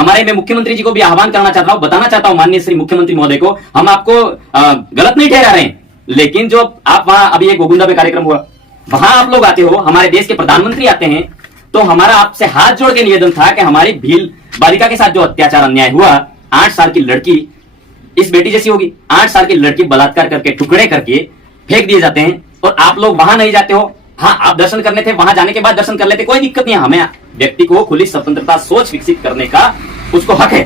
हमारे मैं मुख्यमंत्री जी को भी आह्वान करना चाहता हूं, बताना चाहता हूं माननीय श्री मुख्यमंत्री महोदय को, हम आपको गलत नहीं ठहरा रहे हैं, लेकिन जो आप वहां अभी एक गोगुंदा पे कार्यक्रम हुआ, वहां आप लोग आते हो, हमारे देश के प्रधानमंत्री आते हैं, तो हमारा आपसे हाथ जोड़ के निवेदन था कि हमारी भील बालिका के साथ जो अत्याचार अन्याय हुआ, 8 साल की लड़की इस बेटी जैसी होगी, 8 साल की लड़की बलात्कार करके टुकड़े करके फेंक दिए जाते हैं और आप लोग वहां नहीं जाते हो। हाँ, आप दर्शन करने थे, वहां जाने के बाद दर्शन कर लेते, कोई दिक्कत नहीं है। हमें व्यक्ति को खुली स्वतंत्रता सोच विकसित करने का उसको हक है,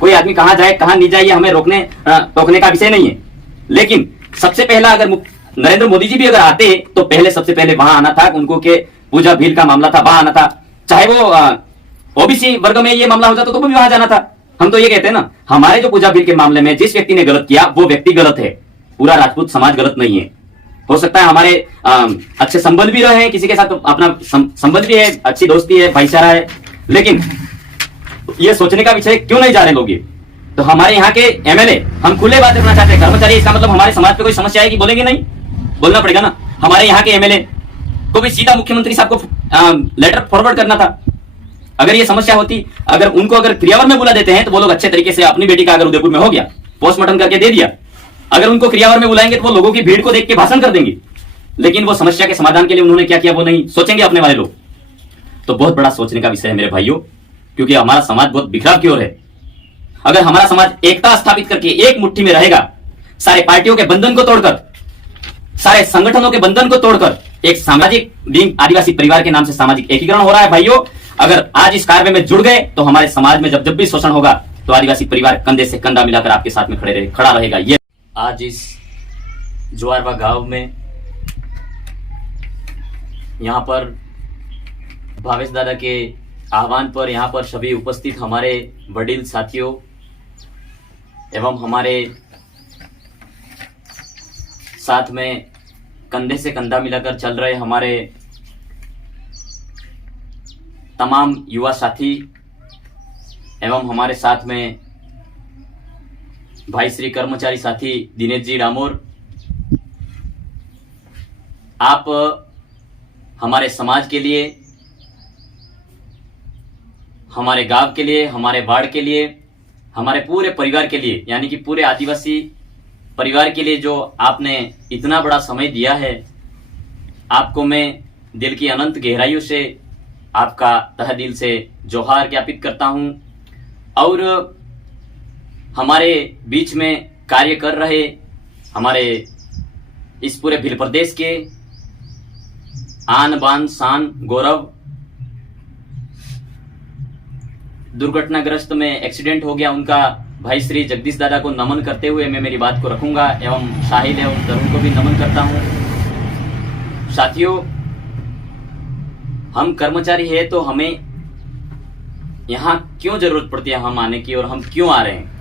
कोई आदमी कहां जाए कहां नहीं जाए हमें रोकने टोकने का विषय नहीं है। लेकिन सबसे पहला अगर नरेंद्र मोदी जी भी अगर आते तो पहले सबसे पहले वहां आना था, उनको के पूजा भील का मामला था, वहां आना था। चाहे वो ओबीसी वर्ग में ये मामला हो जाता तो भी वहां जाना था। हम तो ये कहते हैं ना, हमारे जो पूजा भील के मामले में जिस व्यक्ति ने गलत किया वो व्यक्ति गलत है, पूरा राजपूत समाज गलत नहीं है। हो सकता है हमारे अच्छे संबंध भी रहे हैं, किसी के साथ अपना संबंध भी है, अच्छी दोस्ती है, भाईचारा है, लेकिन ये सोचने का विषय क्यों नहीं जा रहे लोग। ये तो हमारे यहाँ के एमएलए हम खुले बात करना चाहते हैं, कर्मचारी, इसका मतलब हमारे समाज पे कोई समस्या है कि बोलेंगे नहीं, बोलना पड़ेगा ना। हमारे यहाँ के एमएलए को भी सीधा मुख्यमंत्री साहब को लेटर फॉरवर्ड करना था। अगर ये समस्या होती, अगर उनको अगर क्रियावर में बुला देते हैं तो वो लोग अच्छे तरीके से, अपनी बेटी का अगर उदयपुर में हो गया, पोस्टमार्टम करके दे दिया, अगर उनको क्रियावर में बुलाएंगे तो वो लोगों की भीड़ को देख के भाषण कर देंगे, लेकिन वो समस्या के समाधान के लिए उन्होंने क्या किया वो नहीं सोचेंगे अपने वाले लोग। तो बहुत बड़ा सोचने का विषय है मेरे भाइयों, क्योंकि हमारा समाज बहुत बिखराव की ओर है। अगर हमारा समाज एकता स्थापित करके एक मुट्ठी में रहेगा, सारे पार्टियों के बंधन को तोड़कर, सारे संगठनों के बंधन को तोड़कर एक सामाजिक आदिवासी परिवार के नाम से सामाजिक एकीकरण हो रहा है भाइयों। अगर आज इस कार्य में जुड़ गए तो हमारे समाज में जब भी शोषण होगा तो आदिवासी परिवार कंधे से कंधा मिलाकर आपके साथ में खड़ा रहेगा। ये आज इस ज्वारवा गांव में यहाँ पर भावेश दादा के आह्वान पर यहाँ पर सभी उपस्थित हमारे वडील साथियों एवं हमारे साथ में कंधे से कंधा मिलाकर चल रहे हमारे तमाम युवा साथी एवं हमारे साथ में भाई श्री कर्मचारी साथी दिनेश जी डामोर, आप हमारे समाज के लिए, हमारे गांव के लिए, हमारे वार्ड के लिए, हमारे पूरे परिवार के लिए, यानी कि पूरे आदिवासी परिवार के लिए जो आपने इतना बड़ा समय दिया है, आपको मैं दिल की अनंत गहराइयों से आपका तहे दिल से जोहार ज्ञापित करता हूं। और हमारे बीच में कार्य कर रहे हमारे इस पूरे भील प्रदेश के आन बान शान गौरव, दुर्घटनाग्रस्त में एक्सीडेंट हो गया उनका भाई श्री जगदीश दादा को नमन करते हुए मैं मेरी बात को रखूंगा, एवं साहिल एवं तरुण को भी नमन करता हूं। साथियों, हम कर्मचारी है तो हमें यहां क्यों जरूरत पड़ती है हम आने की, और हम क्यों आ रहे हैं।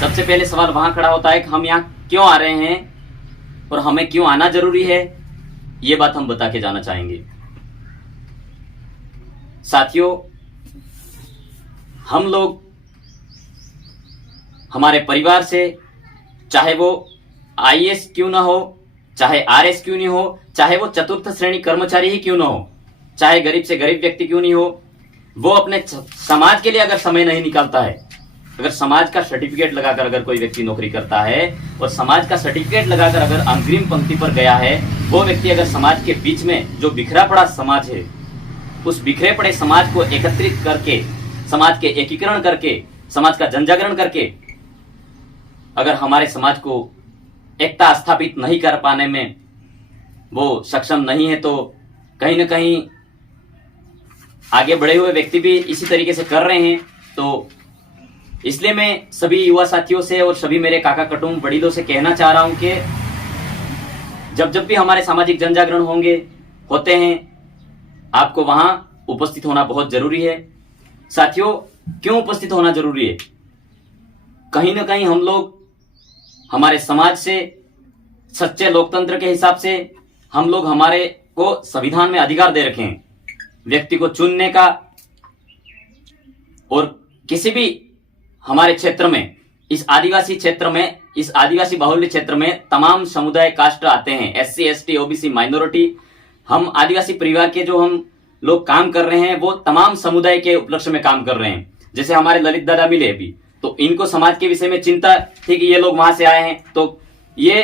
सबसे पहले सवाल वहां खड़ा होता है कि हम यहाँ क्यों आ रहे हैं और हमें क्यों आना जरूरी है, ये बात हम बता के जाना चाहेंगे। साथियों, हम लोग हमारे परिवार से, चाहे वो आईएएस क्यों ना हो, चाहे आरएस क्यों नहीं हो, चाहे वो चतुर्थ श्रेणी कर्मचारी ही क्यों ना हो, चाहे गरीब से गरीब व्यक्ति क्यों नहीं हो, वो अपने समाज के लिए अगर समय नहीं निकालता है, अगर समाज का सर्टिफिकेट लगाकर अगर कोई व्यक्ति नौकरी करता है और समाज का सर्टिफिकेट लगाकर अगर अग्रिम पंक्ति पर गया है, वो व्यक्ति अगर समाज के बीच में जो बिखरा पड़ा समाज है, उस बिखरे पड़े समाज को एकत्रित करके, समाज के एकीकरण करके, समाज का जनजागरण करके अगर हमारे समाज को एकता स्थापित नहीं कर पाने में वो सक्षम नहीं है, तो कहीं ना कहीं आगे बढ़े हुए व्यक्ति भी इसी तरीके से कर रहे हैं। तो इसलिए मैं सभी युवा साथियों से और सभी मेरे काका कटुंब वडीलों से कहना चाह रहा हूं कि जब भी हमारे सामाजिक जनजागरण होते हैं, आपको वहां उपस्थित होना बहुत जरूरी है। साथियों, क्यों उपस्थित होना जरूरी है? कहीं ना कहीं हम लोग हमारे समाज से, सच्चे लोकतंत्र के हिसाब से हम लोग हमारे को संविधान में अधिकार दे रखे हैं व्यक्ति को चुनने का, और किसी भी हमारे क्षेत्र में, इस आदिवासी क्षेत्र में, इस आदिवासी बाहुल्य क्षेत्र में तमाम समुदाय कास्ट आते हैं, एससी एसटी ओबीसी माइनॉरिटी। हम आदिवासी परिवार के जो हम लोग काम कर रहे हैं वो तमाम समुदाय के उपलक्ष्य में काम कर रहे हैं। जैसे हमारे ललित दादा मिले अभी, तो इनको समाज के विषय में चिंता थी कि ये लोग वहां से आए हैं, तो ये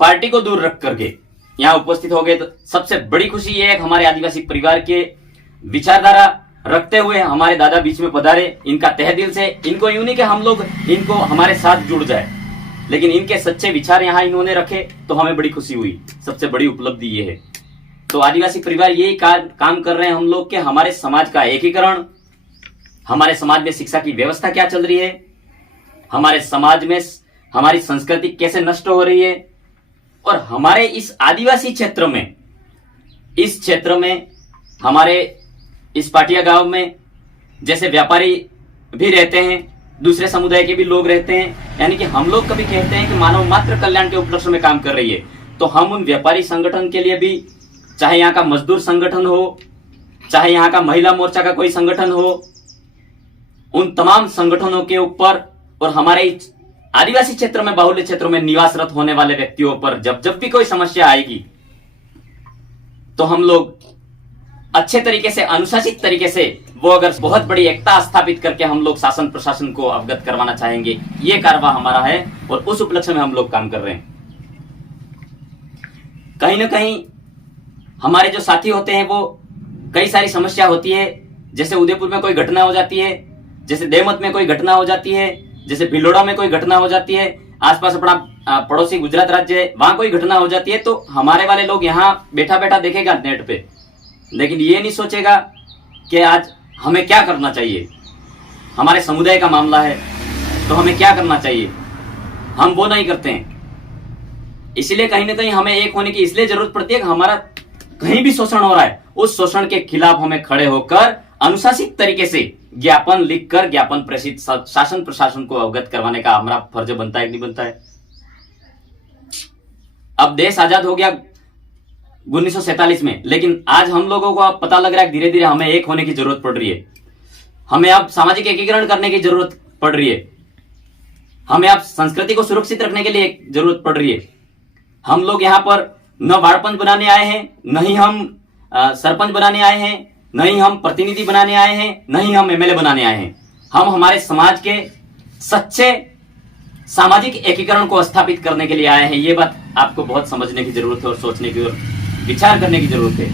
पार्टी को दूर रख करके यहाँ उपस्थित हो गए। तो सबसे बड़ी खुशी ये है कि हमारे आदिवासी परिवार के विचारधारा रखते हुए हमारे दादा बीच में पधारे। इनका तहे दिल से, इनको यूं नहीं कि हम लोग इनको हमारे साथ जुड़ जाए, लेकिन इनके सच्चे विचार यहाँ इन्होंने रखे तो हमें बड़ी खुशी हुई। सबसे बड़ी उपलब्धि ये है। तो आदिवासी परिवार यही काम कर रहे हैं हम लोग के, हमारे समाज का एकीकरण, हमारे समाज में शिक्षा की व्यवस्था क्या चल रही है, हमारे समाज में हमारी संस्कृति कैसे नष्ट हो रही है, और हमारे इस आदिवासी क्षेत्र में, इस क्षेत्र में हमारे इस पाटिया गांव में जैसे व्यापारी भी रहते हैं, दूसरे समुदाय के भी लोग रहते हैं, यानी कि हम लोग कभी कहते हैं कि मानव मात्र कल्याण के उपलक्ष्य में काम कर रही है, तो हम उन व्यापारी संगठन के लिए भी, चाहे यहाँ का मजदूर संगठन हो, चाहे यहाँ का महिला मोर्चा का कोई संगठन हो, उन तमाम संगठनों के ऊपर और हमारे आदिवासी क्षेत्र में, बाहुल्य क्षेत्रों में निवासरत होने वाले व्यक्तियों पर जब जब भी कोई समस्या आएगी तो हम लोग अच्छे तरीके से, अनुशासित तरीके से, वो अगर बहुत बड़ी एकता स्थापित करके हम लोग शासन प्रशासन को अवगत करवाना चाहेंगे, ये कारवा हमारा है और उस उपलक्ष्य में हम लोग काम कर रहे हैं। कहीं ना कहीं हमारे जो साथी होते हैं वो कई सारी समस्या होती है, जैसे उदयपुर में कोई घटना हो जाती है, जैसे देवमत में कोई घटना हो जाती है, जैसे भिलोड़ा में कोई घटना हो जाती है, आसपास अपना पड़ोसी गुजरात राज्य है वहां कोई घटना हो जाती है, तो हमारे वाले लोग यहाँ बैठा बैठा देखेगा नेट पे, लेकिन ये नहीं सोचेगा कि आज हमें क्या करना चाहिए, हमारे समुदाय का मामला है तो हमें क्या करना चाहिए, हम वो नहीं करते हैं। इसलिए कहीं ना कहीं हमें एक होने की इसलिए जरूरत पड़ती है कि हमारा कहीं भी शोषण हो रहा है, उस शोषण के खिलाफ हमें खड़े होकर अनुशासित तरीके से ज्ञापन लिखकर, ज्ञापन प्रेषित शासन प्रशासन को अवगत करवाने का हमारा फर्ज बनता है कि नहीं बनता है। अब देश आजाद हो गया 1947 में, लेकिन आज हम लोगों को अब पता लग रहा है धीरे धीरे हमें एक होने की जरूरत पड़ रही है, हमें अब सामाजिक एकीकरण करने की जरूरत पड़ रही है, हमें अब संस्कृति को सुरक्षित रखने के लिए जरूरत पड़ रही है। हम लोग यहाँ पर न वार्ड पंच बनाने आए हैं, न ही हम सरपंच बनाने आए हैं, न ही हम प्रतिनिधि बनाने आए हैं, न ही हम एमएलए बनाने आए हैं। हम हमारे समाज के सच्चे सामाजिक एकीकरण को स्थापित करने के लिए आए हैं। ये बात आपको बहुत समझने की जरूरत है और सोचने की और विचार करने की जरूरत है,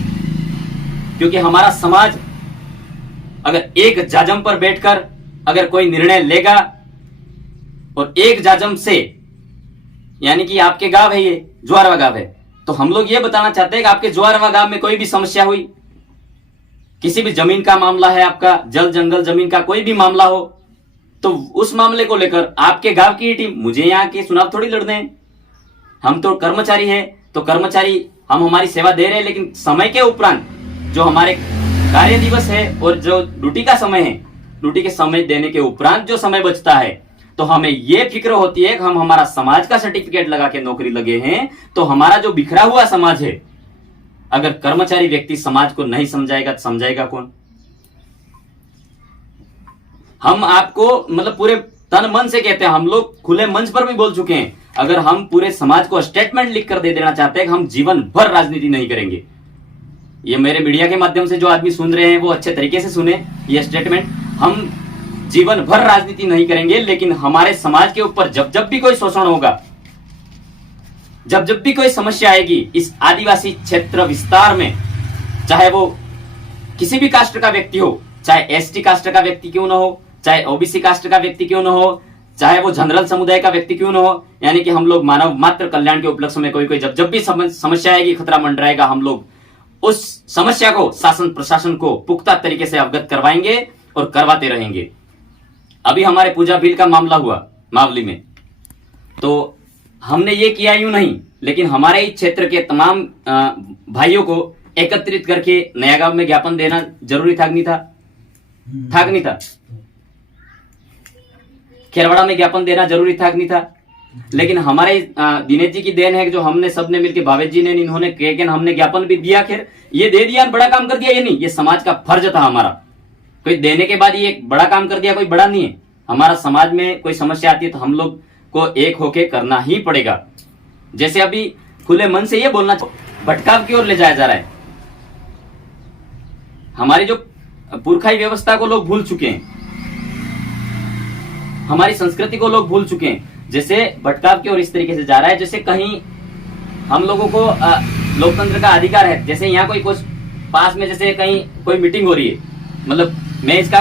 क्योंकि हमारा समाज अगर एक जाजम पर बैठकर अगर कोई निर्णय लेगा और एक जाजम से, यानी कि आपके गांव है, ये ज्वारवा गांव है, तो हम लोग ये बताना चाहते हैं कि आपके ज्वारवा गांव में कोई भी समस्या हुई, किसी भी जमीन का मामला है, आपका जल जंगल जमीन का कोई भी मामला हो, तो उस मामले को लेकर आपके गांव की टीम, मुझे यहाँ के चुनाव थोड़ी लड़ने हैं, हम तो कर्मचारी है, तो कर्मचारी हम हमारी सेवा दे रहे हैं, लेकिन समय के उपरांत जो हमारे कार्य दिवस है और जो ड्यूटी का समय है, ड्यूटी के समय देने के उपरांत जो समय बचता है, तो हमें ये फिक्र होती है कि हम हमारा समाज का सर्टिफिकेट लगा के नौकरी लगे हैं, तो हमारा जो बिखरा हुआ समाज है, अगर कर्मचारी व्यक्ति समाज को नहीं समझाएगा तो समझाएगा कौन। हम आपको मतलब पूरे तन मन से कहते हैं, हम लोग खुले मंच पर भी बोल चुके हैं, अगर हम पूरे समाज को स्टेटमेंट लिख कर दे देना चाहते हैं कि हम जीवन भर राजनीति नहीं करेंगे, ये मेरे मीडिया के माध्यम से जो आदमी सुन रहे हैं वो अच्छे तरीके से सुने ये स्टेटमेंट, हम जीवन भर राजनीति नहीं करेंगे, लेकिन हमारे समाज के ऊपर जब जब भी कोई शोषण होगा, जब जब भी कोई समस्या आएगी इस आदिवासी क्षेत्र विस्तार में, चाहे वो किसी भी कास्ट का व्यक्ति हो, चाहे एसटी कास्ट का व्यक्ति क्यों ना हो, चाहे ओबीसी कास्ट का व्यक्ति क्यों ना हो, चाहे वो जनरल समुदाय का व्यक्ति क्यों ना हो, यानी कि हम लोग मानव मात्र कल्याण के उपलक्ष्य में कोई जब जब भी समस्या आएगी, खतरा मंडराएगा, हम लोग उस समस्या को शासन प्रशासन को पुख्ता तरीके से अवगत करवाएंगे और करवाते रहेंगे। अभी हमारे पूजा बिल का मामला हुआ मावली में, तो हमने ये किया यूं नहीं, लेकिन हमारे ही क्षेत्र के तमाम भाइयों को एकत्रित करके नया गांव में ज्ञापन देना जरूरी था कि नहीं था? था कि नहीं था? खेरवाड़ा में ज्ञापन देना जरूरी था कि नहीं था? लेकिन हमारे दिनेश जी की देन है कि जो हमने सबने मिलकर, भावेश जी ने, इन्होंने केकन, हमने ज्ञापन भी दिया, खैर ये दे दिया, बड़ा काम कर दिया ये नहीं, ये समाज का फर्ज था हमारा। कोई देने के बाद ये बड़ा काम कर दिया, कोई बड़ा नहीं है। हमारा समाज में कोई समस्या आती है तो हम लोग को एक होके करना ही पड़ेगा। जैसे अभी खुले मन से ये बोलना, भटकाव की ओर ले जाया जा रहा है, हमारी जो पुरखाई व्यवस्था को लोग भूल चुके हैं, हमारी संस्कृति को लोग भूल चुके हैं। जैसे भटकाव की ओर इस तरीके से जा रहा है जैसे कहीं हम लोगों को लोकतंत्र का अधिकार है, जैसे यहाँ कोई कुछ पास में जैसे कहीं कोई मीटिंग हो रही है, मतलब मैं इसका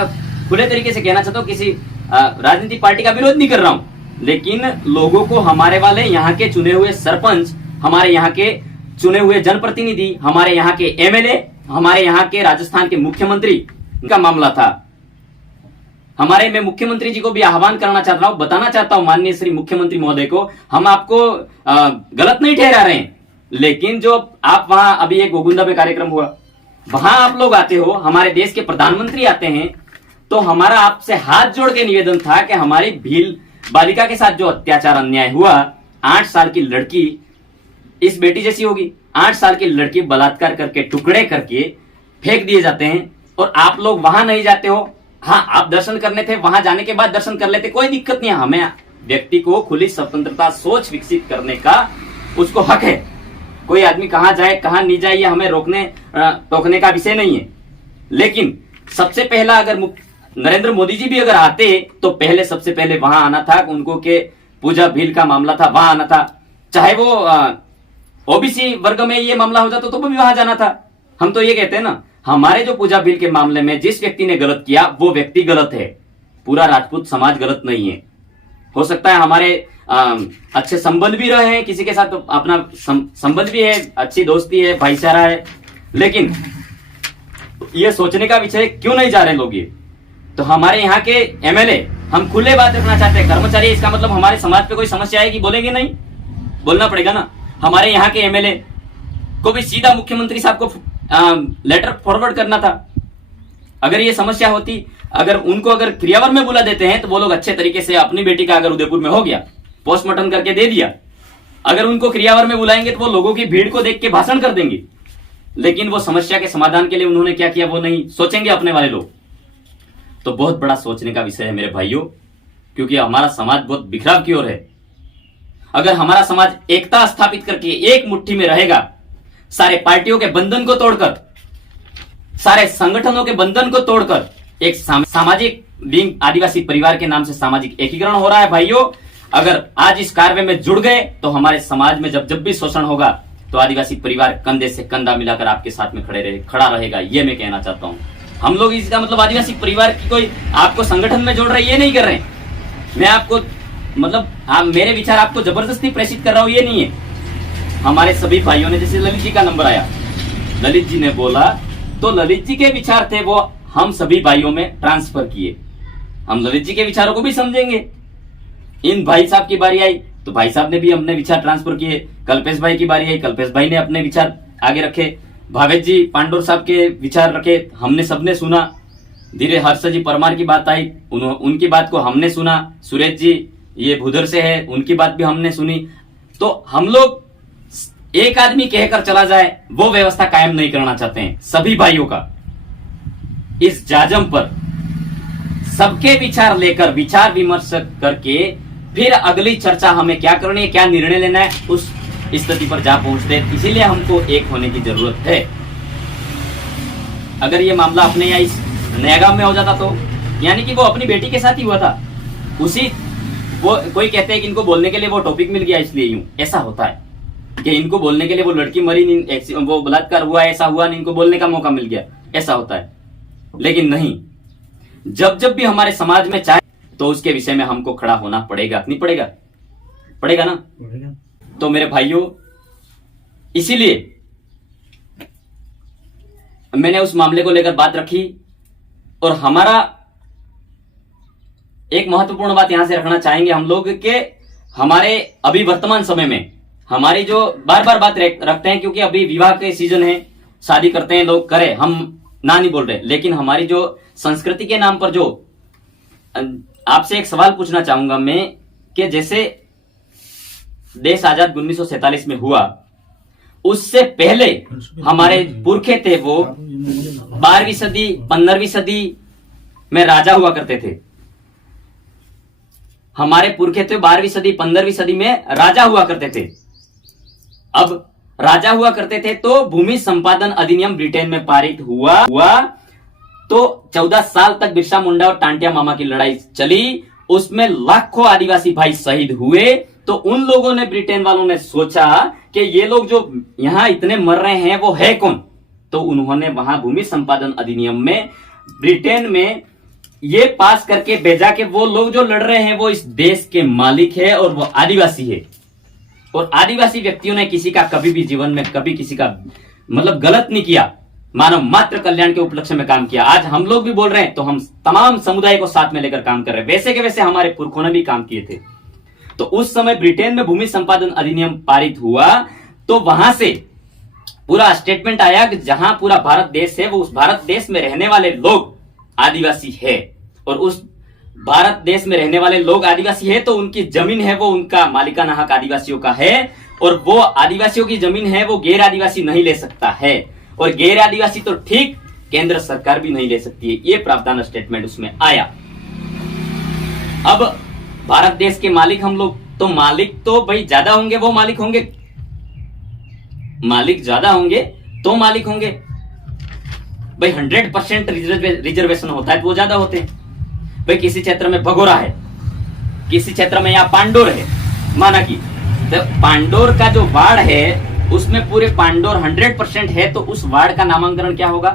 खुले तरीके से कहना चाहता हूँ, किसी राजनीतिक पार्टी का विरोध नहीं कर रहा हूं, लेकिन लोगों को हमारे वाले यहाँ के चुने हुए सरपंच, हमारे यहाँ के चुने हुए जनप्रतिनिधि, हमारे यहाँ के एमएलए, हमारे यहाँ के राजस्थान के मुख्यमंत्री का मामला था। मैं मुख्यमंत्री जी को भी आह्वान करना चाहता हूं, बताना चाहता हूं माननीय श्री मुख्यमंत्री महोदय को, हम आपको गलत नहीं ठहरा रहे हैं, लेकिन जो आप वहां अभी एक गोगुंदा पे कार्यक्रम हुआ, वहां आप लोग आते हो, हमारे देश के प्रधानमंत्री आते हैं, तो हमारा आपसे हाथ जोड़ के निवेदन था कि हमारी भील बालिका के साथ जो अत्याचार अन्याय हुआ, 8 साल की लड़की इस बेटी जैसी होगी, 8 साल की लड़की बलात्कार करके टुकड़े करके फेंक दिए जाते हैं और आप लोग वहां नहीं जाते हो। हाँ, आप दर्शन करने थे, वहां जाने के बाद दर्शन कर लेते, कोई दिक्कत नहीं है। हमें व्यक्ति को खुली स्वतंत्रता सोच विकसित करने का उसको हक है। कोई आदमी कहां जाए कहां नहीं जाए ये हमें टोकने का विषय नहीं है। लेकिन सबसे पहला अगर नरेंद्र मोदी जी भी अगर आते तो पहले सबसे पहले वहां आना था, उनको के पूजा भील का मामला था, वहां आना था। चाहे वो ओबीसी वर्ग में ये मामला हो जाता तो भी वहां जाना था। हम तो ये कहते हैं ना, हमारे जो पूजा भील के मामले में जिस व्यक्ति ने गलत किया वो व्यक्ति गलत है, पूरा राजपूत समाज गलत नहीं है। हो सकता है हमारे अच्छे संबंध भी रहे हैं, किसी के साथ तो अपना संबंध भी है, अच्छी दोस्ती है, भाईचारा है, लेकिन ये सोचने का विषय क्यों नहीं जा रहे लोग। ये तो हमारे यहाँ के एमएलए, हम खुले बात रखना चाहते हैं, कर्मचारी, इसका मतलब हमारे समाज पे कोई समस्या आएगी बोलेंगे नहीं, बोलना पड़ेगा ना। हमारे यहाँ के एमएलए को भी सीधा मुख्यमंत्री साहब को लेटर फॉरवर्ड करना था। अगर ये समस्या होती, अगर उनको अगर क्रियावर में बुला देते हैं तो वो लोग अच्छे तरीके से, अपनी बेटी का अगर उदयपुर में हो गया, पोस्टमार्टम करके दे दिया, अगर उनको क्रियावर में बुलाएंगे तो वो लोगों की भीड़ को देख के भाषण कर देंगे, लेकिन वो समस्या के समाधान के लिए उन्होंने क्या किया वो नहीं सोचेंगे अपने वाले लोग। तो बहुत बड़ा सोचने का विषय है मेरे भाइयों, क्योंकि हमारा समाज बहुत बिखराव की ओर है। अगर हमारा समाज एकता स्थापित करके एक मुट्ठी में रहेगा, सारे पार्टियों के बंधन को तोड़कर, सारे संगठनों के बंधन को तोड़कर एक सामाजिक विंग, आदिवासी परिवार के नाम से सामाजिक एकीकरण हो रहा है भाइयों। अगर आज इस कार्य में जुड़ गए तो हमारे समाज में जब भी शोषण होगा तो आदिवासी परिवार कंधे से कंधा मिलाकर आपके साथ में खड़ा रहेगा, ये मैं कहना चाहता हूं। हम लोग इसका मतलब आदिवासी परिवार की कोई आपको संगठन में जोड़ रहे ये नहीं कर रहे, मैं आपको मतलब मेरे विचार आपको जबरदस्ती प्रेषित कर रहा हूं ये नहीं है। हमारे सभी भाइयों ने, जैसे ललित जी का नंबर आया, ललित जी ने बोला तो ललित जी के विचार थे वो हम सभी भाइयों में ट्रांसफर किए। हम ललित जी के विचारों को भी समझेंगे। इन भाई साहब की बारी आई तो भाई साहब ने भी अपने विचार ट्रांसफर किए। कल्पेश भाई की बारी आई, कल्पेश भाई ने अपने विचार आगे रखे। भावेश जी पांडोर साहब के विचार रखे, हमने सबने सुना। धीरे हर्ष जी परमार की बात आई, उनकी बात को हमने सुना। सुरेश जी ये भूधर से है, उनकी बात भी हमने सुनी। तो हम लोग एक आदमी कहकर चला जाए वो व्यवस्था कायम नहीं करना चाहते हैं। सभी भाइयों का इस जाजम पर सबके विचार लेकर विचार विमर्श करके फिर अगली चर्चा हमें क्या करनी है, क्या निर्णय लेना है, उस स्थिति पर जा पहुंचते हैं। इसीलिए हमको एक होने की जरूरत है। अगर ये मामला अपने यहाँ इस नया गांव में हो जाता तो, यानी कि वो अपनी बेटी के साथ ही हुआ था, वो कोई कहते हैं कि इनको बोलने के लिए वो टॉपिक मिल गया इसलिए यूं, ऐसा होता है कि इनको बोलने के लिए वो लड़की मरी नहीं, वो बलात्कार हुआ, ऐसा हुआ नहीं, इनको बोलने का मौका मिल गया, ऐसा होता है। लेकिन नहीं, जब भी हमारे समाज में चाहे तो उसके विषय में हमको खड़ा होना पड़ेगा। नहीं पड़ेगा? पड़ेगा ना? पड़ेगा। तो मेरे भाइयों, इसीलिए मैंने उस मामले को लेकर बात रखी। और हमारा एक महत्वपूर्ण बात यहां से रखना चाहेंगे हम लोग कि हमारे अभी वर्तमान समय में हमारी जो बार बार बात रखते हैं, क्योंकि अभी विवाह के सीजन है, शादी करते हैं लोग, करें, हम ना नहीं बोल रहे, लेकिन हमारी जो संस्कृति के नाम पर जो आपसे एक सवाल पूछना चाहूंगा मैं कि जैसे देश आजाद 1947 में हुआ, उससे पहले हमारे पुरखे थे वो 12वीं सदी 15वीं सदी में राजा हुआ करते थे। हमारे पुरखे थे 12वीं सदी 15वीं सदी में राजा हुआ करते थे। अब राजा हुआ करते थे तो भूमि संपादन अधिनियम ब्रिटेन में पारित हुआ तो 14 साल तक बिरसा मुंडा और टांटिया मामा की लड़ाई चली, उसमें लाखों आदिवासी भाई शहीद हुए। तो उन लोगों ने, ब्रिटेन वालों ने सोचा कि ये लोग जो यहां इतने मर रहे हैं वो है कौन। तो उन्होंने वहां भूमि संपादन अधिनियम में ब्रिटेन में ये पास करके भेजा कि वो लोग जो लड़ रहे हैं वो इस देश के मालिक है और वो आदिवासी है। और आदिवासी व्यक्तियों ने किसी का कभी भी जीवन में कभी किसी का मतलब गलत नहीं किया, मानव मात्र कल्याण के उपलक्ष्य में काम किया। आज हम लोग भी बोल रहे हैं तो हम तमाम समुदाय को साथ में लेकर काम कर रहे हैं, वैसे के वैसे हमारे पुरखों ने भी काम किए थे। तो उस समय ब्रिटेन में भूमि संपादन अधिनियम पारित हुआ, तो वहां से पूरा स्टेटमेंट आया कि जहां पूरा भारत देश है वो उस भारत देश में रहने वाले लोग आदिवासी है, और उस भारत देश में रहने वाले लोग आदिवासी है तो उनकी जमीन है वो उनका मालिकाना हक आदिवासियों का है, और वो आदिवासियों की जमीन है वो गैर आदिवासी नहीं ले सकता है, और गैर आदिवासी तो ठीक केंद्र सरकार भी नहीं ले सकती है। ये प्रावधान स्टेटमेंट उसमें आया। अब भारत देश के मालिक हम लोग, तो मालिक तो भाई ज्यादा होंगे, वो मालिक होंगे, मालिक ज्यादा होंगे तो मालिक होंगे भाई। 100% रिजर्वेशन होता है तो वो ज्यादा होते हैं भाई। किसी क्षेत्र में भगोरा है, किसी क्षेत्र में यहाँ पांडोर है, माना कि तो पांडोर का जो वार्ड है उसमें पूरे पांडोर 100% है, तो उस वार्ड का नामांकन क्या होगा,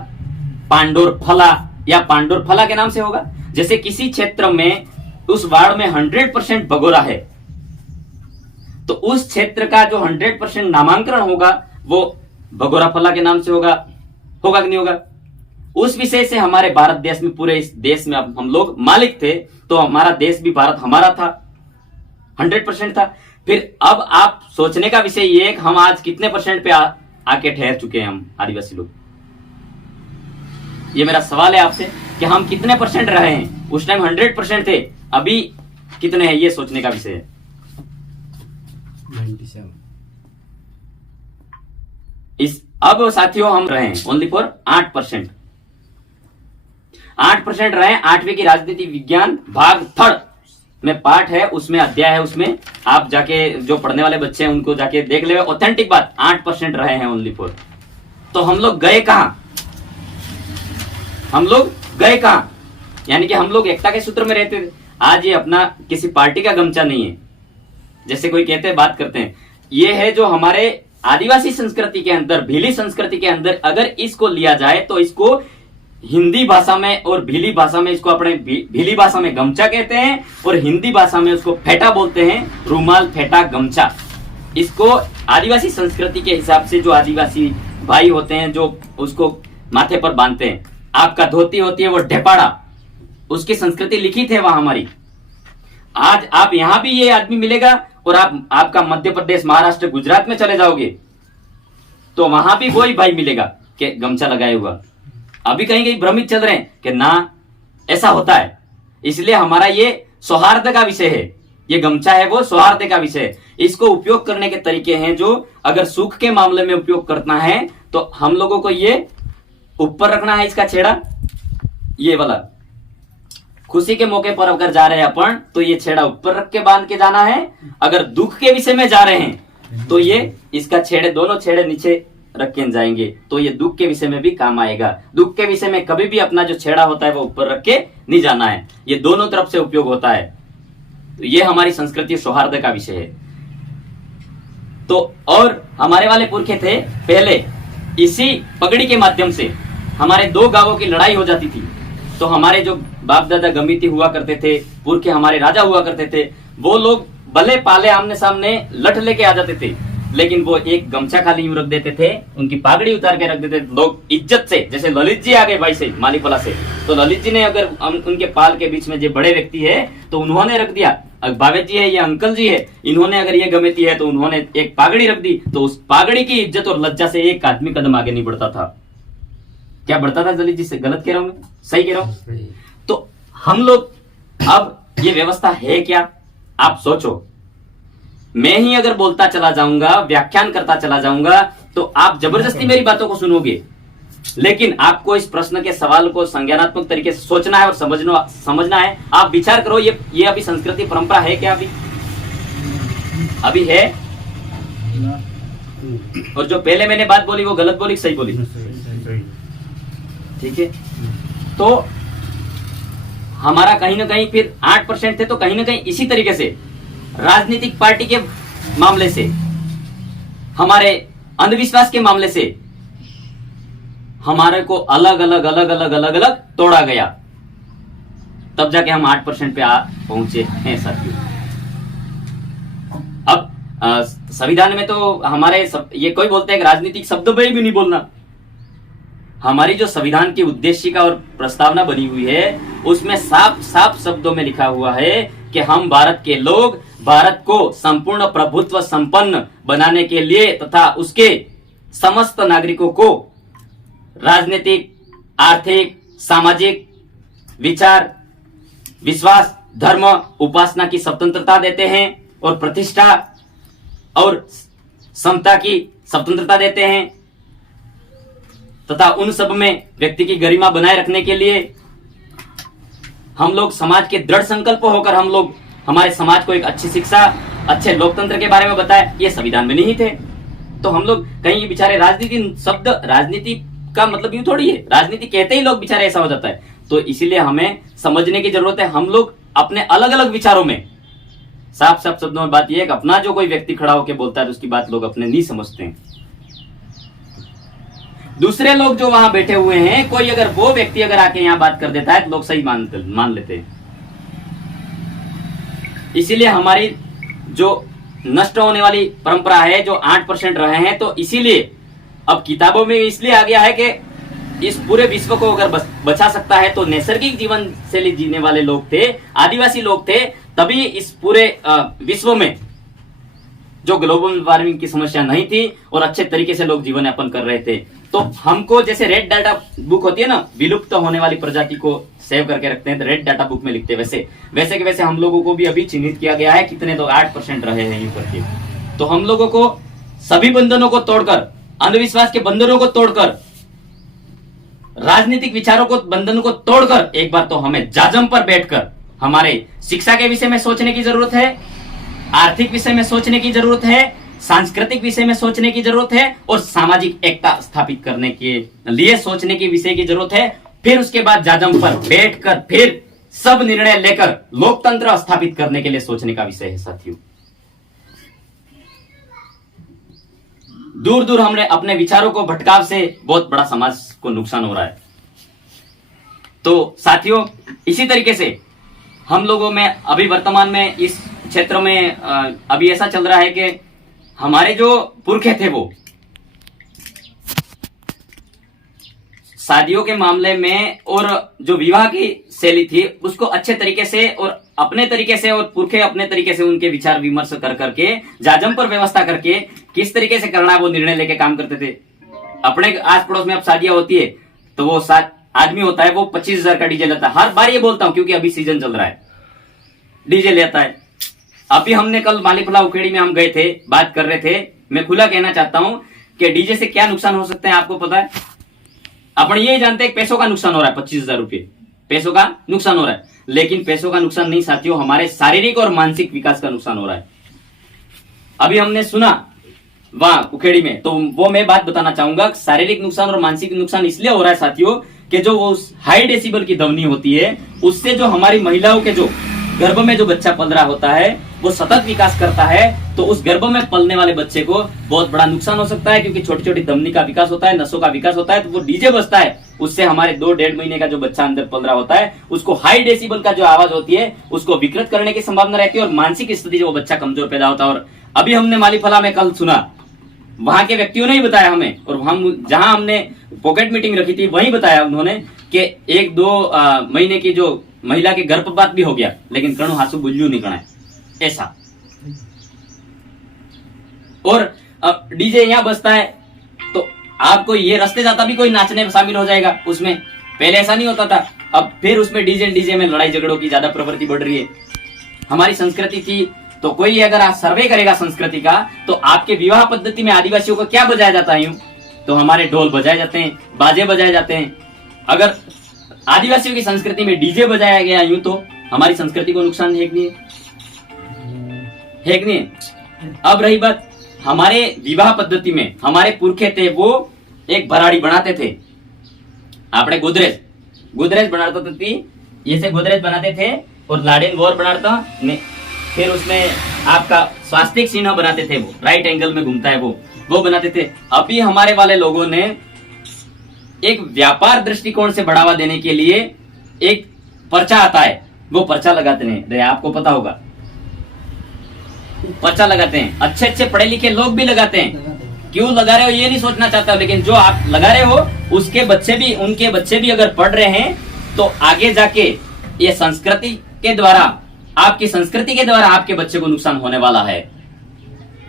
पांडोर फला या पांडोर फला के नाम से होगा। जैसे किसी क्षेत्र में उस वार्ड में 100% भगोरा है तो उस क्षेत्र का जो 100% नामांकन होगा वो भगोरा फला के नाम से होगा कि नहीं होगा। उस विषय से हमारे भारत देश में, पूरे इस देश में हम लोग मालिक थे, तो हमारा देश भी भारत हमारा था, 100% था। फिर अब आप सोचने का विषय ये है कि हम आज कितने परसेंट पे आके ठहर चुके हैं हम आदिवासी लोग। ये मेरा सवाल है आपसे कि हम कितने परसेंट रहे हैं। उस टाइम 100% थे, अभी कितने हैं, ये सोचने का विषय है। 97। अब साथियों हम रहे हैं ओनली फॉर 8%। 8% रहे। 8वीं की राजनीति विज्ञान भाग 3 में पाठ है, उसमें अध्याय है, उसमें आप जाके जो पढ़ने वाले बच्चे हैं उनको जाके देख ले। ऑथेंटिक बात, 8% रहे हैं ओनली फॉर। तो हम लोग गए कहां, हम लोग गए कहां, यानी कि हम लोग एकता के सूत्र में रहते थे। आज ये अपना किसी पार्टी का गमछा नहीं है, जैसे कोई कहते हैं, बात करते हैं। ये है जो हमारे आदिवासी संस्कृति के अंदर, भीली संस्कृति के अंदर अगर इसको लिया जाए तो इसको हिंदी भाषा में और भीली भाषा में, इसको अपने भीली भाषा में गमछा कहते हैं और हिंदी भाषा में उसको फेटा बोलते हैं, रूमाल, फेटा, गमछा। इसको आदिवासी संस्कृति के हिसाब से जो आदिवासी भाई होते हैं जो उसको माथे पर बांधते हैं। आपका धोती होती है वो ढेपाड़ा, उसकी संस्कृति लिखित है वहां हमारी। आज आप यहां भी ये आदमी मिलेगा और आपका मध्य प्रदेश, महाराष्ट्र, गुजरात में चले जाओगे तो वहां भी वही भाई मिलेगा कि गमछा लगाए हुआ। अभी कहीं कहीं भ्रमित चल रहे हैं कि ना ऐसा होता है, इसलिए हमारा ये सौहार्द का विषय है। ये गमछा है वो सौहार्द का विषय है। इसको उपयोग करने के तरीके हैं जो, अगर सुख के मामले में उपयोग करना है तो हम लोगों को ये ऊपर रखना है, इसका छेड़ा ये वाला। खुशी के मौके पर अगर जा रहे हैं अपन तो ये छेड़ा ऊपर रख के बांध के जाना है। अगर दुख के विषय में जा रहे हैं तो ये इसका छेड़े, दोनों छेड़े नीचे रख के जाएंगे तो ये दुख के विषय में भी काम आएगा। दुख के विषय में कभी भी अपना जो छेड़ा होता है वो ऊपर रख के नहीं जाना है, ये दोनों तरफ से उपयोग होता है। तो ये हमारी संस्कृति सौहार्द का विषय है। तो और हमारे वाले पुरखे थे, पहले इसी पगड़ी के माध्यम से हमारे 2 गांवों की लड़ाई हो जाती थी। तो हमारे जो बाप दादा गमीती हुआ करते थे, पुरखे हमारे राजा हुआ करते थे, वो लोग भले पाले आमने सामने लठ लेके आ जाते थे, लेकिन वो एक गमछा खाली यूं रख देते थे, उनकी पागड़ी उतार के रख देते थे। लोग इज्जत से, जैसे ललित जी आ गए भाई से, मालिकवाला से, तो ललित जी ने अगर उनके पाल के बीच में जो बड़े व्यक्ति है तो उन्होंने रख दिया। भावेश जी है, ये अंकल जी है, इन्होंने अगर ये गमेती है तो उन्होंने एक पागड़ी रख दी। तो उस पागड़ी की इज्जत और लज्जा से एक आदमी कदम आगे नहीं बढ़ता था। क्या बढ़ता था ललित जी से? गलत कह रहा हूं मैं, सही कह रहा हूं? तो हम लोग, अब ये व्यवस्था है क्या, आप सोचो। मैं ही अगर बोलता चला जाऊंगा, व्याख्यान करता चला जाऊंगा तो आप जबरदस्ती मेरी बातों को सुनोगे, लेकिन आपको इस प्रश्न के सवाल को संज्ञानात्मक तरीके से सोचना है और समझना है। आप विचार करो, ये अभी संस्कृति परंपरा है क्या? अभी है? और जो पहले मैंने बात बोली वो गलत बोली, सही बोली? ठीक है। तो हमारा कहीं ना कहीं फिर 8% थे, तो कहीं ना कहीं इसी तरीके से राजनीतिक पार्टी के मामले से, हमारे अंधविश्वास के मामले से हमारे को अलग अलग तोड़ा गया, तब जाके हम 8% पे पहुंचे हैं साथियों। अब संविधान में तो हमारे ये कोई बोलते हैं कि राजनीतिक शब्द में भी नहीं बोलना। हमारी जो संविधान की उद्देशिका और प्रस्तावना बनी हुई है उसमें साफ साफ शब्दों में लिखा हुआ है कि हम भारत के लोग भारत को संपूर्ण प्रभुत्व संपन्न बनाने के लिए तथा उसके समस्त नागरिकों को राजनीतिक, आर्थिक, सामाजिक, विचार, विश्वास, धर्म, उपासना की स्वतंत्रता देते हैं और प्रतिष्ठा और समता की स्वतंत्रता देते हैं तथा उन सब में व्यक्ति की गरिमा बनाए रखने के लिए हम लोग समाज के दृढ़ संकल्प होकर हम लोग हमारे समाज को एक अच्छी शिक्षा, अच्छे लोकतंत्र के बारे में बताए। ये संविधान में नहीं थे, तो हम लोग कहीं बेचारे राजनीति का मतलब यूं थोड़ी है, राजनीति कहते ही लोग बेचारे ऐसा हो जाता है। तो इसीलिए हमें समझने की जरूरत है। हम लोग अपने अलग अलग विचारों में साफ साफ शब्दों में बात यह है कि अपना जो कोई व्यक्ति खड़ा होकर बोलता है तो उसकी बात लोग अपने नहीं समझते हैं। दूसरे लोग जो वहां बैठे हुए हैं, कोई अगर वो व्यक्ति अगर आके यहाँ बात कर देता है तो लोग सही मान लेते हैं। इसीलिए हमारी जो नष्ट होने वाली परंपरा है, जो 8% रहे हैं, तो इसीलिए अब किताबों में इसलिए आ गया है कि इस पूरे विश्व को अगर बचा सकता है तो नैसर्गिक जीवन शैली जीने वाले लोग थे, आदिवासी लोग थे, तभी इस पूरे विश्व में जो ग्लोबल वार्मिंग की समस्या नहीं थी और अच्छे तरीके से लोग जीवन यापन कर रहे थे। तो हमको जैसे रेड डाटा बुक होती है ना, विलुप्त होने वाली प्रजाति को सेव करके रखते हैं, तो रेड डाटा बुक में लिखते हैं, वैसे के वैसे हम लोगों को भी अभी चिन्हित किया गया है। कितने तो 8% रहे हैं यूं करके। तो हम लोगों को सभी बंधनों को तोड़कर, अंधविश्वास के बंधनों को तोड़कर, राजनीतिक विचारों को बंधनों को तोड़कर एक बार तो हमें जाजम पर बैठकर हमारे शिक्षा के विषय में सोचने की जरूरत है, आर्थिक विषय में सोचने की जरूरत है, सांस्कृतिक विषय में सोचने की जरूरत है और सामाजिक एकता स्थापित करने के लिए सोचने की विषय की जरूरत है। फिर उसके बाद जाजम पर बैठकर फिर सब निर्णय लेकर लोकतंत्र स्थापित करने के लिए सोचने का विषय है साथियों। दूर दूर हमने अपने विचारों को भटकाव से बहुत बड़ा समाज को नुकसान हो रहा है। तो साथियों, इसी तरीके से हम लोगों में अभी वर्तमान में इस क्षेत्र में अभी ऐसा चल रहा है कि हमारे जो पुरखे थे वो शादियों के मामले में और जो विवाह की शैली थी उसको अच्छे तरीके से और अपने तरीके से और पुरखे अपने तरीके से उनके विचार विमर्श कर करके जाजम पर व्यवस्था करके किस तरीके से करना है वो निर्णय लेके काम करते थे। अपने आस पड़ोस में अब शादियां होती है तो वो आदमी होता है वो 25,000 का डीजे लेता है। हर बार ये बोलता हूं क्योंकि अभी सीजन चल रहा है, डीजे लेता है। अभी हमने कल मालीपुला उखेड़ी में हम गए थे, बात कर रहे थे। मैं खुला कहना चाहता हूं कि डीजे से क्या नुकसान हो सकते हैं आपको पता है? अपन ये जानते हैं पैसों का नुकसान हो रहा है, 25,000 रुपये पैसों का नुकसान हो रहा है, लेकिन पैसों का नुकसान नहीं साथियों, हमारे शारीरिक और मानसिक विकास का नुकसान हो रहा है। अभी हमने सुना वहां उखेड़ी में, तो वो मैं बात बताना चाहूंगा। शारीरिक नुकसान और मानसिक नुकसान इसलिए हो रहा है साथियों कि जो वो हाई डेसिबल की ध्वनि होती है उससे जो हमारी महिलाओं के जो गर्भ में जो बच्चा पल रहा होता है वो सतत विकास करता है, तो उस गर्भ में पलने वाले बच्चे को बहुत बड़ा नुकसान हो सकता है क्योंकि छोटी छोटी धमनी का विकास होता है, नसों का विकास होता है। तो वो डीजे बजता है, उससे हमारे 2-1.5 महीने का जो बच्चा अंदर पल रहा होता है उसको हाई डेसिबल का जो आवाज होती है उसको विकृत करने की संभावना रहती है और मानसिक स्थिति जो बच्चा कमजोर पैदा होता है। और अभी हमने मालीफला में कल सुना, वहां के व्यक्तियों ने ही बताया हमें, और हम जहां हमने पॉकेट मीटिंग रखी थी वहीं बताया उन्होंने कि 1-2 महीने की जो महिला के गर्भपात भी हो गया लेकिन कणु हासु बुझू नहीं कणा ऐसा। और डीजे यहाँ बजता है तो आपको ये रास्ते जाता भी कोई नाचने में शामिल हो जाएगा उसमें, पहले ऐसा नहीं होता था। अब फिर उसमें डीजे में लड़ाई झगड़ों की ज्यादा प्रवृत्ति बढ़ रही है। हमारी संस्कृति थी तो कोई अगर आप सर्वे करेगा संस्कृति का तो आपके विवाह पद्धति में आदिवासियों को क्या बजाया जाता है? यूं तो हमारे ढोल बजाए जाते हैं, बाजे बजाए जाते हैं। अगर आदिवासियों की संस्कृति में डीजे बजाया गया यूं तो हमारी संस्कृति को नुकसान है कि नहीं? अब रही बात हमारे विवाह पद्धति में, हमारे पुरखे थे वो एक भराड़ी बनाते थे, आपने गोदरेज गोदरेज बनाता थी, ये से गोदरेज बनाते थे और लाडेन वॉर बनाता, फिर उसमें आपका स्वास्तिक चिन्ह बनाते थे, वो राइट एंगल में घूमता है वो बनाते थे। अभी हमारे वाले लोगों ने एक व्यापार दृष्टिकोण से बढ़ावा देने के लिए एक पर्चा आता है, वो पर्चा लगाते हैं, आपको पता होगा, पर्चा लगाते हैं, अच्छे अच्छे पढ़े लिखे लोग भी लगाते हैं। क्यों लगा रहे हो ये नहीं सोचना चाहता, लेकिन जो आप लगा रहे हो उसके बच्चे भी, उनके बच्चे भी अगर पढ़ रहे हैं तो आगे जाके ये संस्कृति के द्वारा, आपकी संस्कृति के द्वारा आपके बच्चे को नुकसान होने वाला है।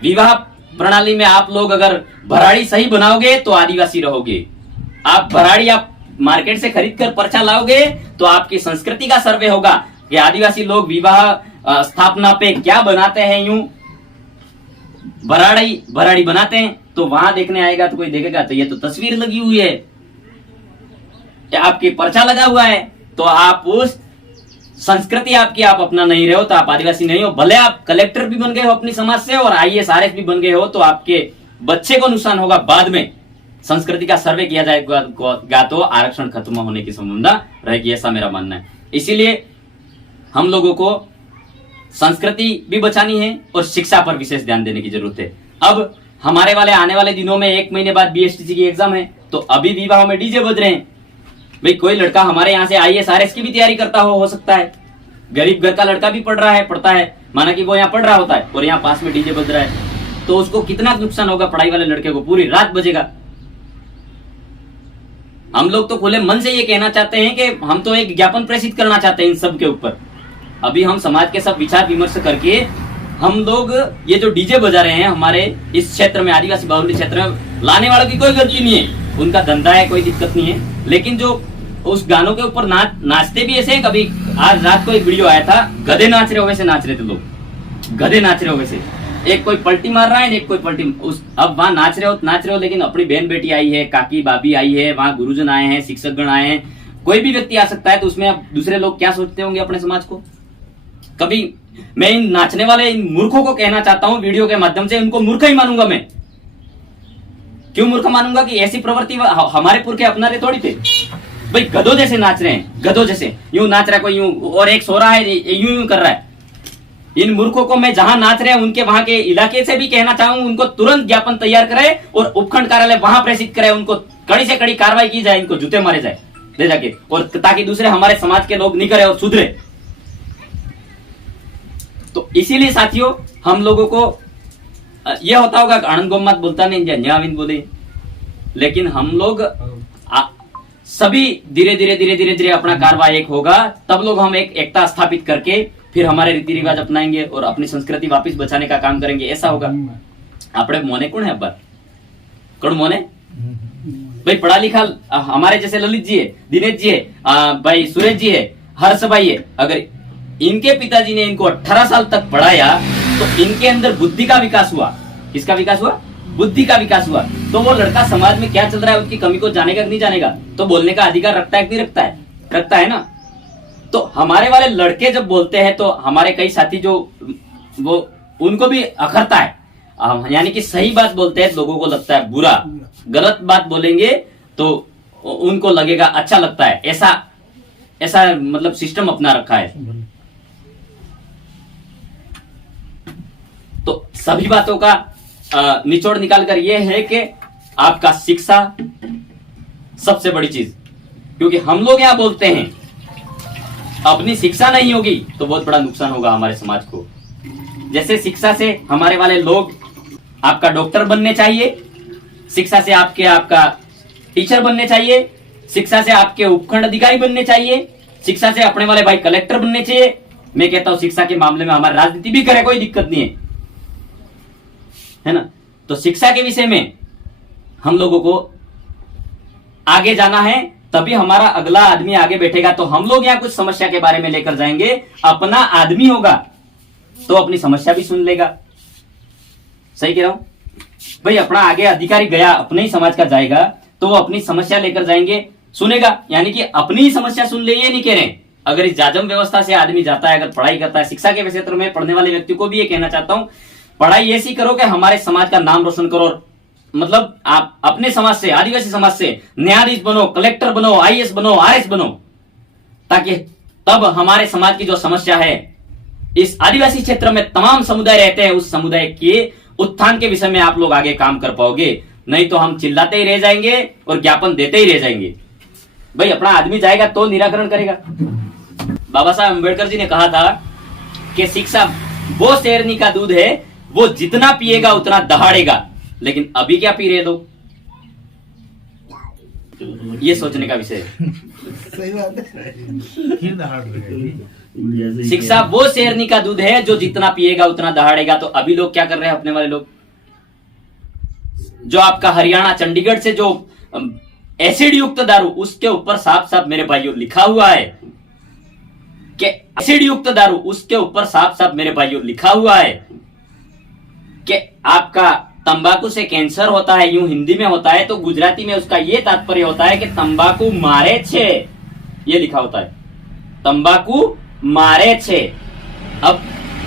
विवाह प्रणाली में आप लोग अगर भराड़ी सही बनाओगे तो आदिवासी रहोगे। आप भराड़ी आप मार्केट से खरीद कर पर्चा लाओगे तो आपकी संस्कृति का सर्वे होगा कि आदिवासी लोग विवाह स्थापना पे क्या बनाते हैं, यूं भराड़ी बनाते हैं, तो वहां देखने आएगा तो कोई देखेगा तो ये तो तस्वीर लगी हुई है, आपके पर्चा लगा हुआ है, तो आप उस संस्कृति आपकी आप अपना नहीं रहे हो, तो आप आदिवासी नहीं हो। भले आप कलेक्टर भी बन गए हो अपनी समाज से और IAS RS भी बन गए हो, तो आपके बच्चे को नुकसान होगा। बाद में संस्कृति का सर्वे किया जाएगा तो आरक्षण खत्म होने की संभावना रहेगी, ऐसा मेरा मानना है। इसीलिए हम लोगों को संस्कृति भी बचानी है और शिक्षा पर विशेष ध्यान देने की जरूरत है। अब हमारे वाले आने वाले दिनों में 1 महीने बाद BSTC की एग्जाम है, तो अभी विवाह में डीजे बज रहे हैं। भाई कोई लड़का हमारे यहाँ से IAS RS की भी तैयारी करता हो सकता है, गरीब घर का लड़का भी पढ़ता है, माना कि वो यहाँ पढ़ रहा होता है और यहाँ पास में डीजे बज रहा है, तो उसको कितना नुकसान होगा, पढ़ाई वाले लड़के को पूरी रात बजेगा। हम लोग तो खुले मन से ये कहना चाहते हैं कि हम तो एक ज्ञापन प्रेषित करना चाहते हैं इन सब के ऊपर। अभी हम समाज के सब विचार विमर्श करके हम लोग ये जो डीजे बजा रहे हैं हमारे इस क्षेत्र में, आदिवासी बाहुल्य क्षेत्र में, लाने वालों की कोई गलती नहीं है, उनका धंधा है, कोई दिक्कत नहीं है। लेकिन जो उस गानों के ऊपर नाचते भी ऐसे हैं। कभी आज रात को एक वीडियो आया था, गधे नाच रहे हो वैसे नाच रहे थे लोग, गधे नाच रहे हो वैसे, एक कोई पलटी मार रहा है, एक कोई पलटी अब वहां नाच रहे हो, लेकिन अपनी बहन बेटी आई है, काकी बाबी आई है, वहां गुरुजन आए हैं, शिक्षकगण आए हैं, कोई भी व्यक्ति आ सकता है, तो उसमें अब दूसरे लोग क्या सोचते होंगे अपने समाज को। कभी मैं इन नाचने वाले इन मूर्खों को कहना चाहता हूं वीडियो के माध्यम से, उनको मूर्ख ही मानूंगा मैं। क्यों मूर्ख मानूंगा कि ऐसी प्रवृत्ति हमारे पुरखे अपना रहे थोड़ी थे। भाई गधों जैसे नाच रहे हैं, गधों जैसे यूं नाच रहा है कोई, यूं, और एक सो रहा है यूं कर रहा है। इन मूर्खों को मैं जहां नाच रहे हैं उनके वहां के इलाके से भी कहना चाहूंगा, उनको तुरंत ज्ञापन तैयार करे और उपखंड कार्यालय वहां प्रेषित करे, उनको कड़ी से कड़ी कार्रवाई की जाए, इनको जूते मारे जाए ले जाके, और ताकि दूसरे हमारे समाज के लोग नहीं करे और सुधरे। तो इसीलिए साथियों हम लोगों को यह होता होगा आनंद गोमात बोलता नहीं बोले, लेकिन हम लोग सभी धीरे धीरे अपना कारवा एक होगा, तब लोग हम एक एकता स्थापित करके फिर हमारे रीति रिवाज अपनाएंगे और अपनी संस्कृति वापस बचाने का काम करेंगे। ऐसा होगा। आपने मोने कौन है अब कौन मोने भाई, पढ़ा लिखा हमारे जैसे ललित जी है, दिनेश जी है, भाई सुरेश जी है, हर्ष भाई है। अगर इनके पिताजी ने इनको 18 साल तक पढ़ाया तो इनके अंदर बुद्धि का विकास हुआ। किसका विकास हुआ? बुद्धि का विकास हुआ। तो वो लड़का समाज में क्या चल रहा है उसकी कमी को जानेगा कि नहीं जानेगा, तो बोलने का अधिकार रखता है कि नहीं रखता है? रखता है ना। तो हमारे वाले लड़के जब बोलते हैं तो हमारे कई साथी जो वो उनको भी अखरता है, यानी कि सही बात बोलते हैं लोगों को लगता है बुरा, गलत बात बोलेंगे तो उनको लगेगा अच्छा लगता है। ऐसा मतलब सिस्टम अपना रखा है। तो सभी बातों का निचोड़ निकालकर यह है कि आपका शिक्षा सबसे बड़ी चीज, क्योंकि हम लोग यहां बोलते हैं अपनी शिक्षा नहीं होगी तो बहुत बड़ा नुकसान होगा हमारे समाज को। जैसे शिक्षा से हमारे वाले लोग आपका डॉक्टर बनने चाहिए, शिक्षा से आपका टीचर बनने चाहिए, शिक्षा से आपके उपखंड अधिकारी बनने चाहिए, शिक्षा से अपने वाले भाई कलेक्टर बनने चाहिए। मैं कहता हूं शिक्षा के मामले में हमारी राजनीति भी करे, कोई दिक्कत नहीं है ना। तो शिक्षा के विषय में हम लोगों को आगे जाना है, तभी हमारा अगला आदमी आगे बैठेगा। तो हम लोग यहाँ कुछ समस्या के बारे में लेकर जाएंगे, अपना आदमी होगा तो अपनी समस्या भी सुन लेगा। सही कह रहा हूं भाई? अपना आगे अधिकारी गया, अपने ही समाज का जाएगा तो वो अपनी समस्या लेकर जाएंगे, सुनेगा, यानी कि अपनी ही समस्या सुन ले, ये नहीं कह रहे। अगर इस जाजम व्यवस्था से आदमी जाता है, अगर पढ़ाई करता है, शिक्षा के क्षेत्र में पढ़ने वाले व्यक्ति को भी ये कहना चाहता हूं, पढ़ाई ऐसी करो कि हमारे समाज का नाम रोशन करो। मतलब आप अपने समाज से, आदिवासी समाज से न्यायाधीश बनो, कलेक्टर बनो, IAS बनो, RS बनो, ताकि तब हमारे समाज की जो समस्या है, इस आदिवासी क्षेत्र में तमाम समुदाय रहते हैं, उस समुदाय के उत्थान के विषय में आप लोग आगे काम कर पाओगे। नहीं तो हम चिल्लाते ही रह जाएंगे और ज्ञापन देते ही रह जाएंगे। भाई अपना आदमी जाएगा तो निराकरण करेगा। बाबा साहब अम्बेडकर जी ने कहा था कि शिक्षा वो शेरनी का दूध है, वो जितना पिएगा उतना दहाड़ेगा। लेकिन अभी क्या पी रहे लोग, ये सोचने का विषय है। सही बात है। शिक्षा वो शेरनी का दूध है जो जितना पिएगा उतना दहाड़ेगा। तो अभी लोग क्या कर रहे हैं, अपने वाले लोग, जो आपका हरियाणा चंडीगढ़ से जो एसिड युक्त दारू, उसके ऊपर साफ साफ मेरे भाइयों लिखा हुआ है कि एसिड युक्त दारू, उसके ऊपर साफ साफ मेरे भाइयों लिखा हुआ है कि आपका तंबाकू से कैंसर होता है, यूं हिंदी में होता है, तो गुजराती में उसका यह तात्पर्य होता है कि तंबाकू मारे छे, ये लिखा होता है, तंबाकू मारे छे। अब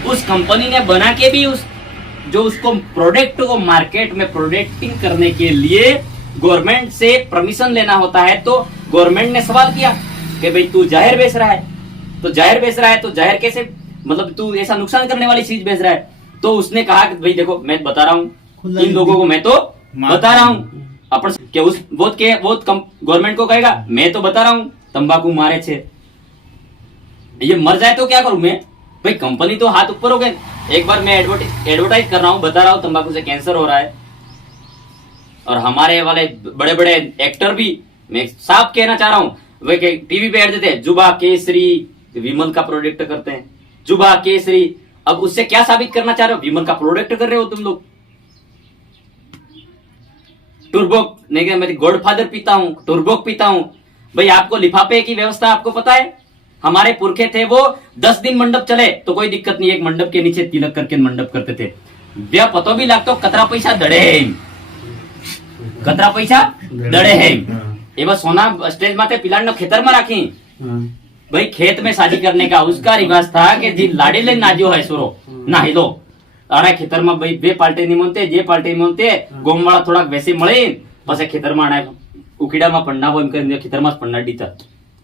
उस कंपनी ने बना के भी उस जो उसको प्रोडक्ट को मार्केट में प्रोडक्टिंग करने के लिए गवर्नमेंट से परमिशन लेना होता है। तो गवर्नमेंट ने सवाल किया कि भाई तू जहर बेच रहा है, तो जहर बेच रहा है तो जहर कैसे, मतलब तू ऐसा नुकसान करने वाली चीज बेच रहा है। तो उसने कहा कि भाई देखो मैं बता रहा हूं इन लोगों को, मैं तो बता रहा हूं अपन क्या उस वो गवर्नमेंट को कहेगा मैं तो बता रहा हूं तंबाकू मारे छे, ये मर जाए तो क्या करूं मैं। भाई कंपनी तो हाथ ऊपर हो गए। एक बार मैं एडवर्टाइज कर रहा हूं, बता रहा हूं तंबाकू से कैंसर हो रहा है, और हमारे वाले बड़े बड़े एक्टर भी, मैं साफ कहना चाह रहा हूं, वे टीवी पे ऐड देते हैं जुबा केसरी, विमल का प्रोडक्ट करते हैं जुबा केसरी। अब उससे क्या साबित करना चाह रहे हो, विमल का प्रोडक्ट कर रहे हो तुम लोग। टूरबोक नहीं, मैं गॉडफादर पीता हूं, टूरबोक पीता हूं। भाई आपको लिफाफे की व्यवस्था आपको पता है, हमारे पुरखे थे वो 10 दिन मंडप चले तो कोई दिक्कत नहीं, एक मंडप के नीचे तिलक करके मंडप करते थे। व्या पतो भी लागतो कतरा पैसा दड़े है, कतरा पैसा दड़े है। एवं सोना स्टेज माथे पिलाड़ खेतर में राखी। भाई खेत में शादी करने का उसका रिवाज था कि जी लाड़ी ले नाजो है सुरो ना लो अरे खेतर में भाई बे पाल्टे नहीं मानते, जे पाल्टे नहीं मानते, गोम वाला थोड़ा वैसे मळे पछे खेतर में आना उकीड़ा में पड़ना वो एम खेतर में पड़ना डीता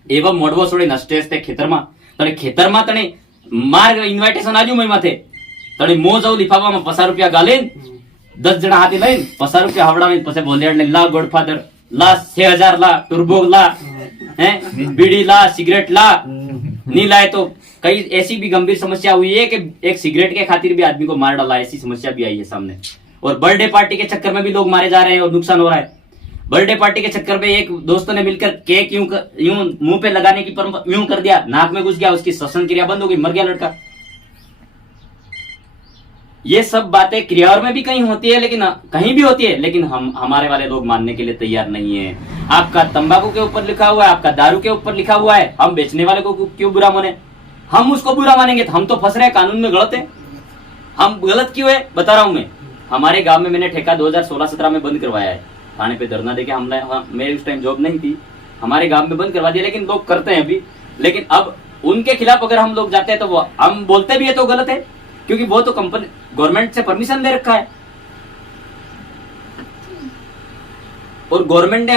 एवं मोडवो छोड़ी नस्टे ते खेतर में तने खेतर में तने मार इन्वाइटेशन आजू मई माथे तने मो जाऊ लिफाफा में 50 रुपया गाले 10 जना हाथी लईन 50 रुपया हवड़ावीन पछे बोलियाड ने ला गॉडफादर ला 6000 ला टूरबोक ला हैं बीड़ी ला सिगरेट ला नहीं लाए तो कई ऐसी भी गंभीर समस्या हुई है कि एक सिगरेट के खातिर भी आदमी को मार डाला, ऐसी समस्या भी आई है सामने। और बर्थडे पार्टी के चक्कर में भी लोग मारे जा रहे हैं और नुकसान हो रहा है। बर्थडे पार्टी के चक्कर में एक दोस्तों ने मिलकर केक यूं मुंह पे लगाने की यूं कर दिया, नाक में घुस गया, उसकी श्वसन क्रिया बंद हो गई, मर गया लड़का। ये सब बातें क्रियाओं में भी कहीं होती है, लेकिन कहीं भी होती है, लेकिन हमारे वाले लोग मानने के लिए तैयार नहीं है। आपका तंबाकू के ऊपर लिखा हुआ है, आपका दारू के ऊपर लिखा हुआ है, हम बेचने वाले को क्यों बुरा माने, हम उसको बुरा मानेंगे तो हम तो फंस रहे हैं, कानून में गलत है। हम गलत क्यों है बता रहा हूं मैं। हमारे गांव में मैंने ठेका 2016-17 में बंद करवाया है, थाने पे धरना देके हमला, मेरी उस टाइम जॉब नहीं थी, हमारे गांव में बंद करवा दिया, लेकिन लोग करते हैं अभी। लेकिन अब उनके खिलाफ अगर हम लोग जाते हैं तो वो हम बोलते भी है तो गलत है, क्योंकि वो तो कंपनी गवर्नमेंट से परमिशन ले रखा है। और गवर्नमेंट ने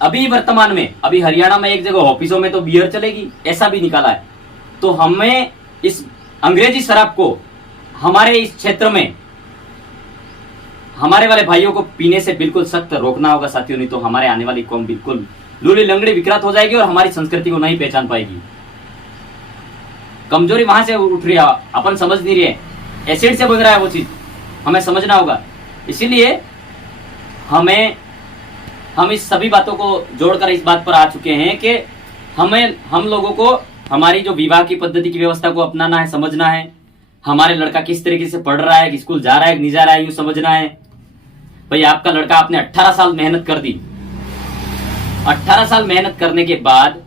अभी वर्तमान में अभी हरियाणा में एक जगह ऑफिसों में तो बियर चलेगी ऐसा भी निकाला है। तो हमें इस अंग्रेजी शराब को हमारे इस क्षेत्र में हमारे वाले भाइयों को पीने से बिल्कुल सख्त रोकना होगा साथियों, नहीं तो हमारे आने वाली कौम बिल्कुल लूली लंगड़ी विकृत हो जाएगी और हमारी संस्कृति को नहीं पहचान पाएगी। कमजोरी वहां से उठ रही है, अपन समझ नहीं रहे, एसिड से बन रहा है वो चीज, हमें समझना होगा। इसीलिए हम इस सभी बातों को जोड़कर इस बात पर आ चुके हैं कि हम लोगों को हमारी जो विवाह की पद्धति की व्यवस्था को अपनाना है, समझना है। हमारे लड़का किस तरीके से पढ़ रहा है, स्कूल जा रहा है नहीं जा रहा है, यूं समझना है। भाई आपका लड़का आपने 18 साल मेहनत कर दी, 18 साल मेहनत करने के बाद